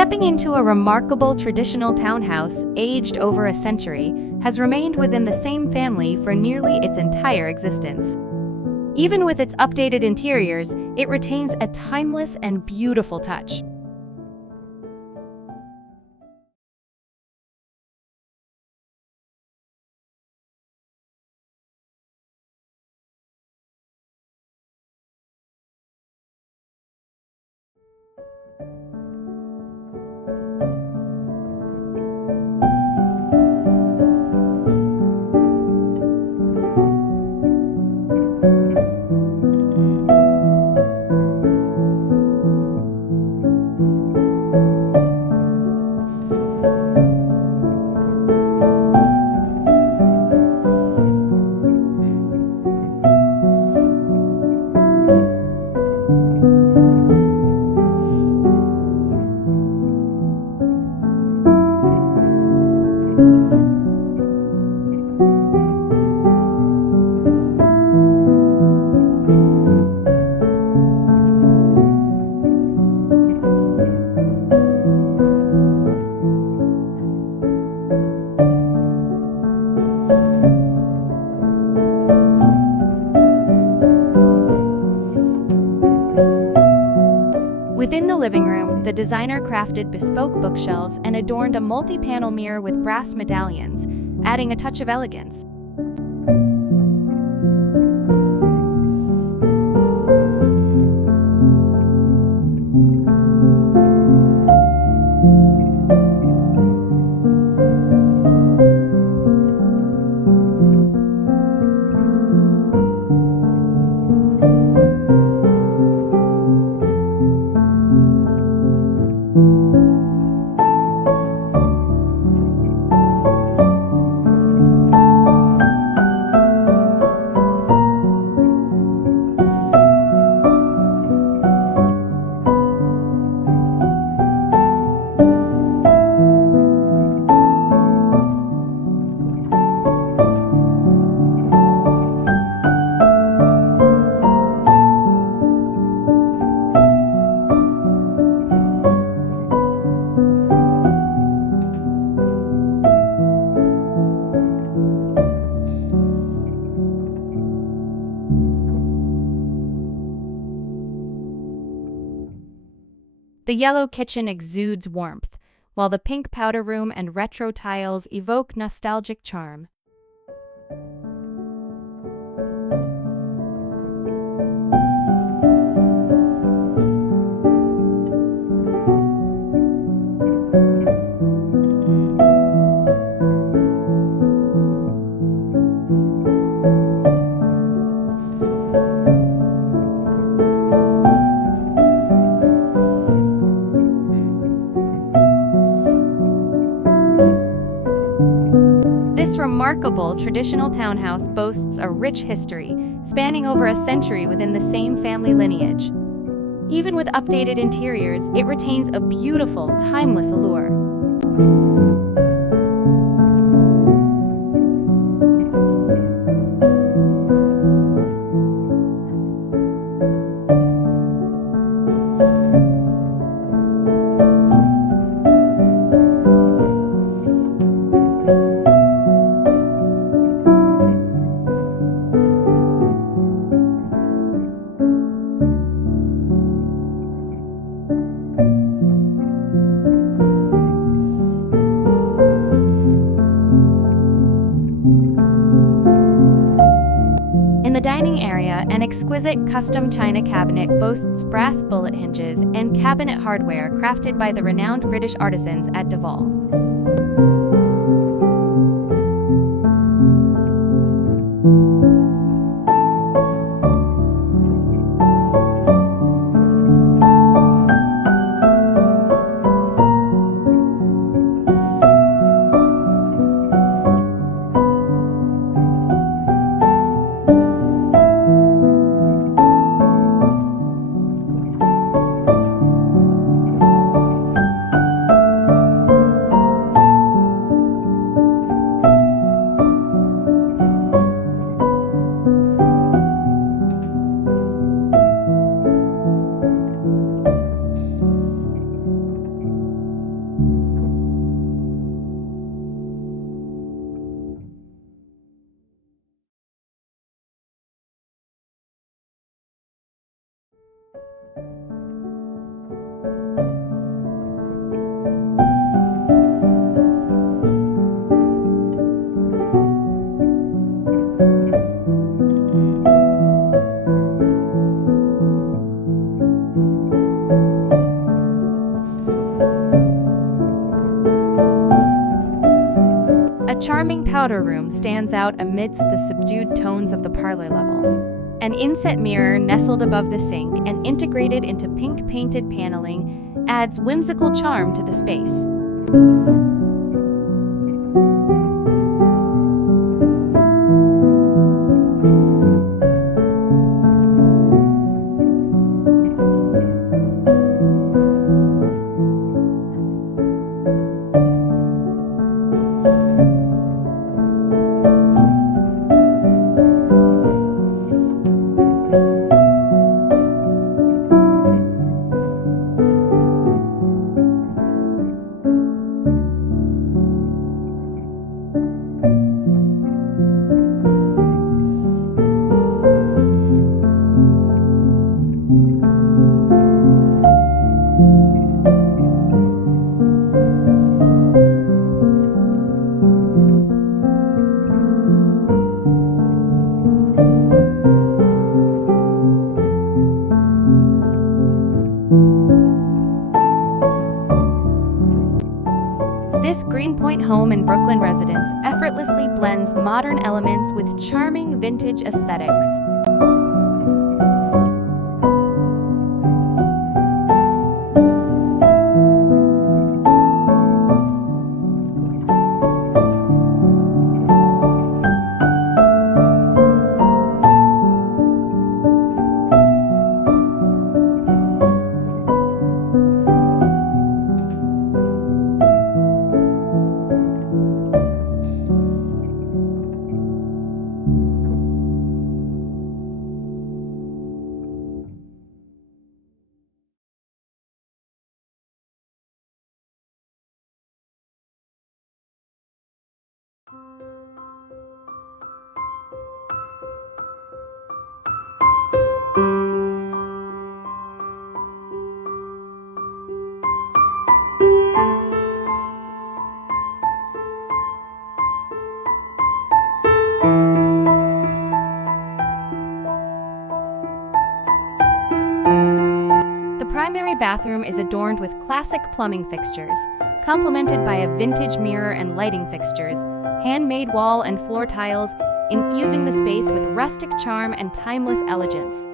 Stepping into a remarkable traditional townhouse, aged over a century, has remained within the same family for nearly its entire existence. Even with its updated interiors, it retains a timeless and beautiful touch. Within the living room, the designer crafted bespoke bookshelves and adorned a multi-panel mirror with brass medallions, adding a touch of elegance. The yellow kitchen exudes warmth, while the pink powder room and retro tiles evoke nostalgic charm. This remarkable traditional townhouse boasts a rich history, spanning over a century within the same family lineage. Even with updated interiors, it retains a beautiful, timeless allure. In the dining area, an exquisite custom china cabinet boasts brass bullet hinges and cabinet hardware crafted by the renowned British artisans at Duval. charming powder room stands out amidst the subdued tones of the parlor level. An inset mirror nestled above the sink and integrated into pink-painted paneling adds whimsical charm to the space. This Greenpoint home in Brooklyn residence effortlessly blends modern elements with charming vintage aesthetics. The primary bathroom is adorned with classic plumbing fixtures, complemented by a vintage mirror and lighting fixtures, handmade wall and floor tiles, infusing the space with rustic charm and timeless elegance.